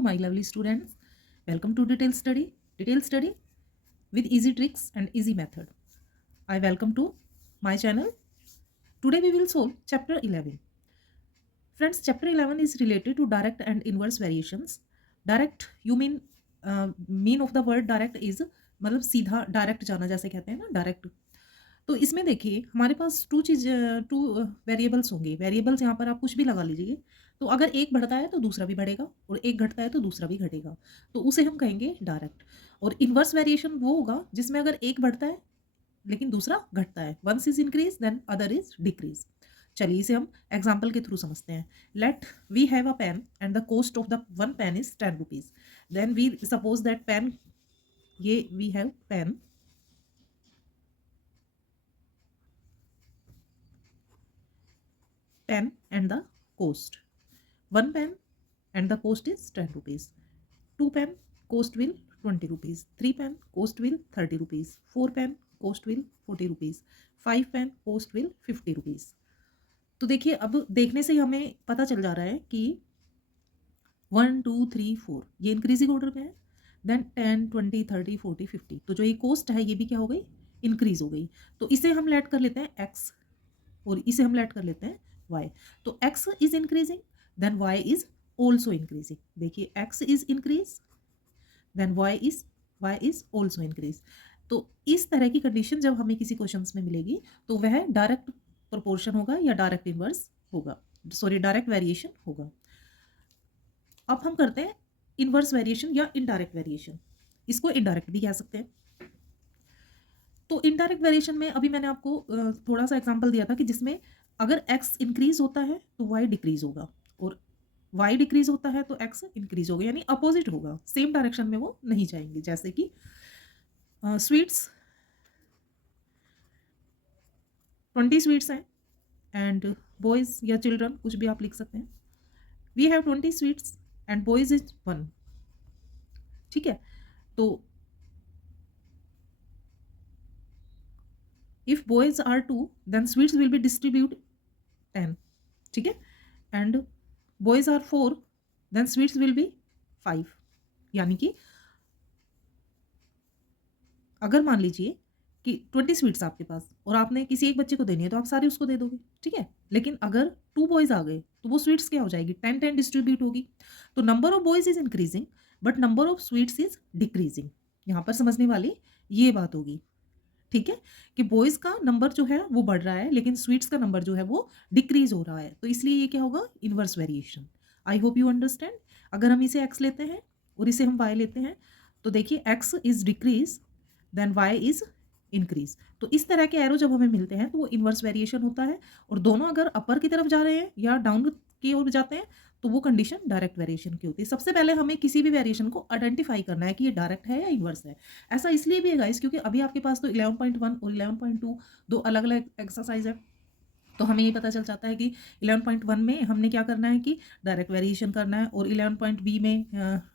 Hello, my lovely students. Welcome to Detail Study. Detail Study with easy tricks and easy method. I welcome to my channel. Today we will solve chapter 11. Friends, chapter 11 is related to direct and inverse variations. Direct, you mean of the word direct is मतलब सीधा direct जाना जैसे कहते हैं ना direct. तो इसमें देखिए हमारे पास टू वेरिएबल्स होंगे। वेरिएबल्स यहाँ पर आप कुछ भी लगा लीजिए। तो अगर एक बढ़ता है तो दूसरा भी बढ़ेगा और एक घटता है तो दूसरा भी घटेगा, तो उसे हम कहेंगे डायरेक्ट। और इन्वर्स वेरिएशन वो होगा जिसमें अगर एक बढ़ता है लेकिन दूसरा घटता है, once is increase then other is decrease. चलिए इसे हम एग्जाम्पल के थ्रू समझते हैं। Let we have a pen and the cost of the one pen is 10 rupees. Then we suppose that pen, ये we have pen and the cost. One pen and the cost is 10 rupees. Two pen cost will 20 rupees. Three pen cost will 30 rupees. Four pen cost will 40 rupees. Five pen cost will 50 rupees. तो देखिए अब देखने से ही हमें पता चल जा रहा है कि 1 2 3 4 ये इंक्रीजिंग ऑर्डर में है। देन 10 20 30 40 50, तो जो ये कॉस्ट है ये भी क्या हो गई, इंक्रीज हो गई। तो इसे हम लेट कर लेते हैं x और इसे हम लेट कर लेते हैं y। तो x is increasing then y is also increasing. देखिए x is increase then y is also increase. तो इस तरह की कंडीशन जब हमें किसी क्वेश्चन में मिलेगी तो वह डायरेक्ट प्रोपोर्शन होगा या डायरेक्ट इनवर्स होगा, सॉरी डायरेक्ट वेरिएशन होगा। अब हम करते हैं इनवर्स वेरिएशन या इनडायरेक्ट वेरिएशन, इसको इनडायरेक्ट भी कह सकते हैं। तो इनडायरेक्ट वेरिएशन में अभी मैंने आपको थोड़ा सा एग्जांपल दिया था कि जिसमें अगर x इंक्रीज होता है तो y डिक्रीज होगा और y डिक्रीज होता है तो x इंक्रीज होगा, यानी अपोजिट होगा, सेम डायरेक्शन में वो नहीं जाएंगे। जैसे कि स्वीट्स 20 स्वीट्स हैं एंड बॉयज या चिल्ड्रन कुछ भी आप लिख सकते हैं। We have 20 sweets and boys is 1। ठीक है, तो if boys are 2 then sweets will be distribute 10। ठीक है, and boys are 4 then sweets will be 5। यानी कि अगर मान लीजिए कि 20 स्वीट्स आपके पास और आपने किसी एक बच्चे को देनी है तो आप सारे उसको दे दोगे, ठीक है। लेकिन अगर 2 बॉयज आ गए तो वो स्वीट्स क्या हो जाएगी, 10 डिस्ट्रीब्यूट होगी। तो number of boys is increasing but number of sweets is decreasing. यहाँ पर समझने वाली ये बात होगी, ठीक है, कि बॉयज का नंबर जो है वो बढ़ रहा है लेकिन स्वीट्स का नंबर जो है वो डिक्रीज हो रहा है। तो इसलिए ये क्या होगा, inverse variation. I hope you understand. अगर हम इसे x लेते हैं और इसे हम y लेते हैं तो देखिए x is decrease then y is increase. तो इस तरह के एरो जब हमें मिलते हैं तो वो इनवर्स वेरिएशन होता है। और दोनों अगर अपर की तरफ जा रहे हैं या डाउन की ओर जाते हैं तो वो कंडीशन डायरेक्ट वेरिएशन की होती है। सबसे पहले हमें किसी भी वेरिएशन को आइडेंटिफाई करना है कि ये डायरेक्ट है या इनवर्स है। ऐसा इसलिए भी है गाइस क्योंकि अभी आपके पास तो 11.1 और 11.2 दो अलग अलग एक्सरसाइज है। तो हमें ये पता चल जाता है कि 11.1 में हमने क्या करना है कि डायरेक्ट वेरिएशन करना है और 11.b में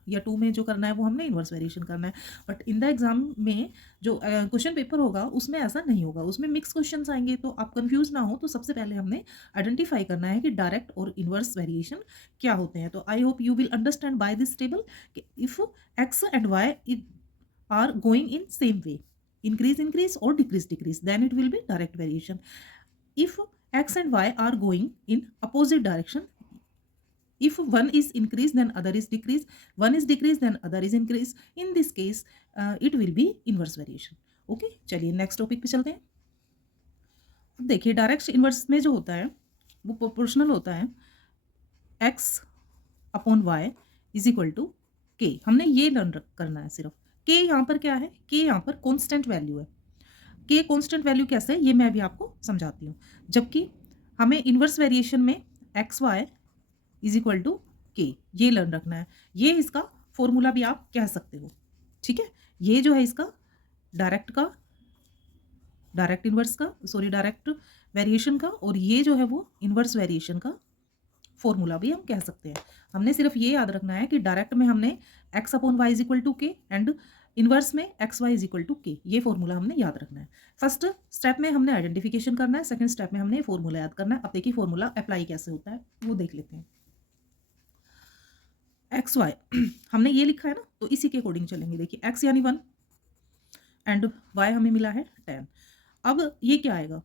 या 2 में जो करना है वो हमने इनवर्स वेरिएशन करना है। बट इन द एग्जाम में जो क्वेश्चन पेपर होगा उसमें ऐसा नहीं होगा, उसमें मिक्स क्वेश्चंस आएंगे। तो आप कंफ्यूज ना हो, तो सबसे पहले हमने आइडेंटिफाई करना है कि डायरेक्ट और इनवर्स वेरिएशन क्या होते हैं। तो I hope you will understand by this table कि if x and y are going in same way, increase or decrease, then it will be direct variation. If x and y are going in opposite direction, if one is increase then other is decrease, one is decrease then other is increase, in this case it will be inverse variation। Okay, चलिए next topic पे चलते हैं। अब देखिए direct inverse में जो होता है वो प्रोपोर्शनल होता है x upon y is equal to k। हमने ये लर्न करना है सिर्फ। k यहाँ पर क्या है, k यहाँ पर कॉन्स्टेंट वैल्यू है। के कॉन्स्टेंट वैल्यू कैसे है ये मैं भी आपको समझाती हूँ। जबकि हमें इनवर्स वेरिएशन में x y is equal to k, ये लर्न रखना है। ये इसका फॉर्मूला भी आप कह सकते हो, ठीक है। ये जो है इसका डायरेक्ट इनवर्स का, सॉरी डायरेक्ट वेरिएशन का, और ये जो है वो इनवर्स वेरिएशन का फॉर्मूला भी हम कह सकते हैं। हमने सिर्फ ये याद रखना है कि डायरेक्ट में हमने x upon y is equal to k and inverse में x y is equal to k, ये फॉर्मूला हमने याद रखना है। फर्स्ट स्टेप में हमने आइडेंटिफिकेशन करना है, सेकंड स्टेप में हमने फॉर्मूला याद करना है। अब देखिए फॉर्मूला अप्लाई कैसे होता है वो देख लेते हैं। एक्स वाई हमने ये लिखा है ना, तो इसी के अकॉर्डिंग चलेंगे। देखिए एक्स यानी 1 एंड वाई हमें मिला है 10। अब ये क्या आएगा,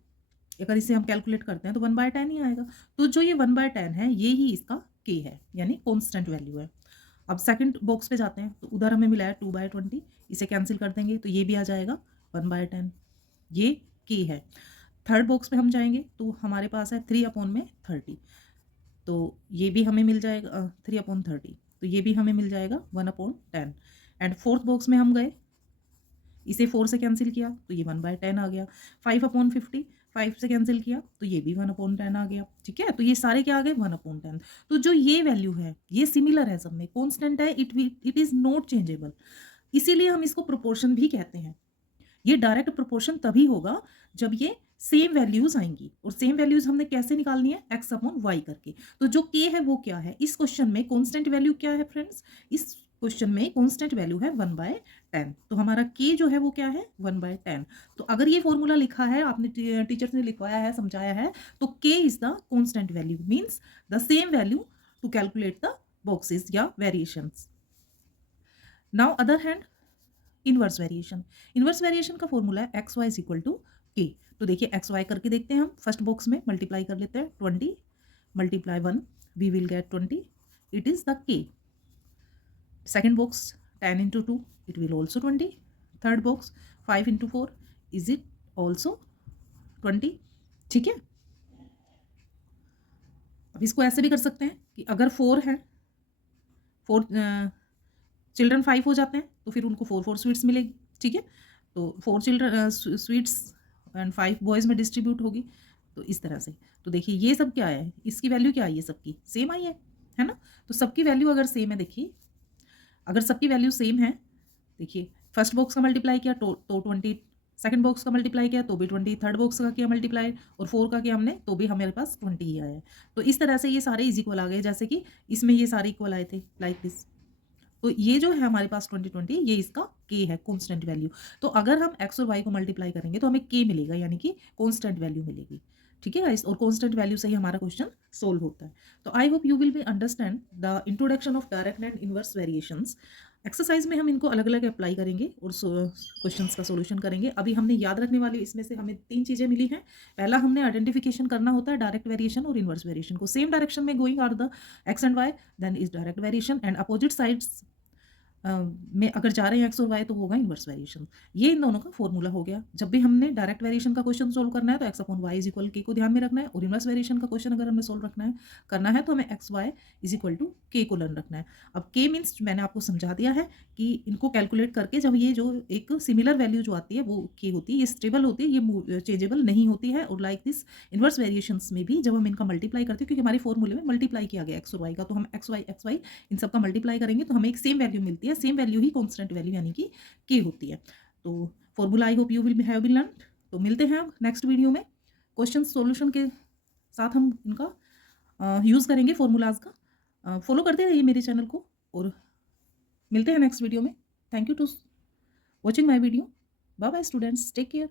अगर इसे हम कैलकुलेट करते हैं तो 1/10 ही आएगा। तो जो ये 1/10 है ये ही इसका के है, यानी कॉन्स्टेंट वैल्यू है। अब सेकंड बॉक्स पे जाते हैं, तो उधर हमें मिला है 2/20, इसे कैंसिल कर देंगे तो ये भी आ जाएगा 1/10, ये के है। थर्ड बॉक्स पे हम जाएंगे तो हमारे पास है 3/30, तो ये भी हमें मिल जाएगा 3/30, तो ये भी हमें मिल जाएगा 1/10। एंड फोर्थ बॉक्स में हम गए, इसे 4 से कैंसिल किया तो ये 1/10 आ गया। 5/50, 5 से कैंसिल किया तो ये भी 1/10 आ गया। ठीक है, तो ये सारे क्या आ गए 1/10। तो जो ये वैल्यू है ये सिमिलर है, सब में कॉन्स्टेंट है, इट इज नॉट चेंजेबल, इसीलिए हम इसको प्रोपोर्शन भी कहते हैं। ये डायरेक्ट प्रोपोर्शन तभी होगा जब ये सेम वैल्यूज आएंगी, और सेम वैल्यूज हमने कैसे निकालनी है, x/y करके। तो जो k है वो क्या है, इस क्वेश्चन में कांस्टेंट वैल्यू क्या है फ्रेंड्स, इस क्वेश्चन में कांस्टेंट वैल्यू है 1/10। तो हमारा k जो है वो क्या है 1/10। तो अगर ये फॉर्मूला लिखा है, आपने टीचर्स ने लिखवाया है, समझाया है, तो k is the constant value, means the same value to calculate the boxes या variations. Now other hand inverse variation का फॉर्मूला है x y is equal to k. तो देखिए एक्स वाई करके देखते हैं हम, फर्स्ट बॉक्स में मल्टीप्लाई कर लेते हैं, 20 multiply 1 we will get 20, it is the k. Second box 10 into 2 it will also 20, third box 5 into 4 is it also 20। ठीक है, अब इसको ऐसे भी कर सकते हैं कि अगर 4 है, 4 चिल्ड्रन 5 हो जाते हैं तो फिर उनको 4 स्वीट्स मिलेगी। ठीक है, तो 4 चिल्ड्रन स्वीट्स एंड 5 बॉयज़ में डिस्ट्रीब्यूट होगी। तो इस तरह से, तो देखिए ये सब क्या है, इसकी वैल्यू क्या आई है, सबकी सेम आई है ना। तो सबकी वैल्यू अगर सेम है, देखिए अगर सबकी वैल्यू सेम है, देखिए फर्स्ट बॉक्स का मल्टीप्लाई किया तो 20, सेकंड बॉक्स का मल्टीप्लाई किया तो भी 20, थर्ड बॉक्स का किया मल्टीप्लाई और 4 का किया हमने तो भी हमारे पास 20 ही आया है। तो इस तरह से ये सारे इज इक्वल आ गए, जैसे कि इसमें ये सारे इक्वल आए थे लाइक दिस। तो ये जो है हमारे पास 20 ये इसका k है, कांस्टेंट वैल्यू। तो अगर हम x और y को मल्टीप्लाई करेंगे तो हमें k मिलेगा, यानी कि कांस्टेंट वैल्यू मिलेगी। ठीक है गाइस, और कांस्टेंट वैल्यू से ही हमारा क्वेश्चन सोल्व होता है। तो I hope you will be understand the introduction of direct and inverse variations. Exercise में हम इनको अलग अलग अप्लाई करेंगे और क्वेश्चंस का सोल्यूशन करेंगे। अभी हमने याद रखने वाली इसमें से हमें 3 चीज़ें मिली हैं। पहला हमने आइडेंटिफिकेशन करना होता है डायरेक्ट वेरिएशन और इनवर्स वेरिएशन को, सेम डायरेक्शन में going are the x and y then is direct variation, and opposite sides में अगर जा रहे हैं एक्स और वाई तो होगा इनवर्स वेरिएशन। ये इन दोनों का फॉर्मूला हो गया। जब भी हमने डायरेक्ट वेरिएशन का क्वेश्चन सोल्व करना है तो x/y इज इक्वल के को ध्यान में रखना है, और इनवर्स वेरिएशन का क्वेश्चन अगर हमें सोल्व करना है तो हमें x/y इज इक्वल टू के को लर्न रखना है। अब के मीन्स मैंने आपको समझा दिया है कि इनको कैलकुलेट करके जब ये जो एक सिमिलर वैल्यू जो आती है वो के होती है, ये स्टेबल होती है, ये चेंजेबल नहीं होती है। और लाइक दिस इनवर्स वेरिएशंस में भी जब हम इनका मल्टीप्लाई करते हैं, क्योंकि हमारे फॉर्मूले में मल्टीप्लाई किया गया एक्स और वाई का, तो हम एक्स वाई इन सबका मल्टीप्लाई करेंगे तो हमें एक सेम वैल्यू मिलती है, सेम वैल्यू ही कांस्टेंट वैल्यू यानी कि के होती है। तो formula I hope you will have been learn. तो मिलते हैं अब नेक्स्ट वीडियो में क्वेश्चन सॉल्यूशन के साथ, हम इनका यूज़ करेंगे फॉर्मूलाज का। फॉलो करते रहिए मेरे चैनल को, और मिलते हैं नेक्स्ट वीडियो में। Thank you to watching my video. Bye bye students, take care.